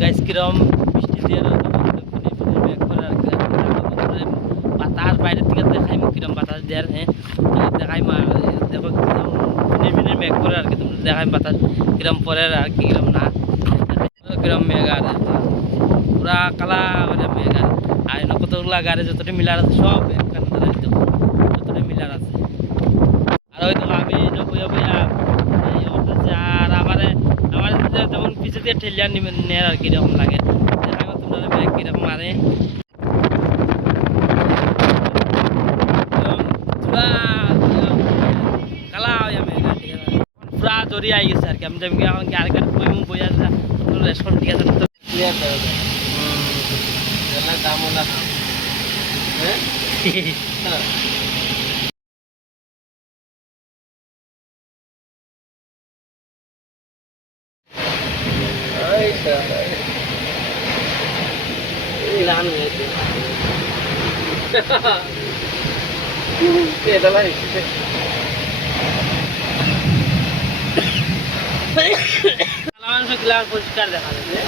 guys কিরম বৃষ্টি দিয়ে মেঘ করে আর কি বাতাস বাইরের থেকে দেখাই কিরম বাতাস দেয়ার হ্যাঁ দেখাই মা দেখো ফিনে মেঘ করে আর কি তোমরা দেখাই বাতাস কিরম পরে আর কি কিরম না কিরম মেঘ আর পুরা কালা মানে মেঘ আর এনে কতগুলা গাড়ি যতটা মিলার আছে সব যতটা মিলার আছে আর হয়তো আমি বইয়া বইয়া আর আমার যেমন পিছিয়ে দিয়ে ঠেলিয়া নেয় আর কিরকম লাগে দেখাবো তোমরা মেঘ কিরকম মারে কালা হইয়া মেঘ ঠিক আছে পুরা জড়িয়ে আই গেছে আর কি আমি যেমন এখন গাড়ি গাড়ি বইয়া রেস্টুরেন্ট ঠিক আছে ক্লিয়ার করে দেয় দাম ওলা হ্যাঁ পরিষ্কার দেখা যাচ্ছে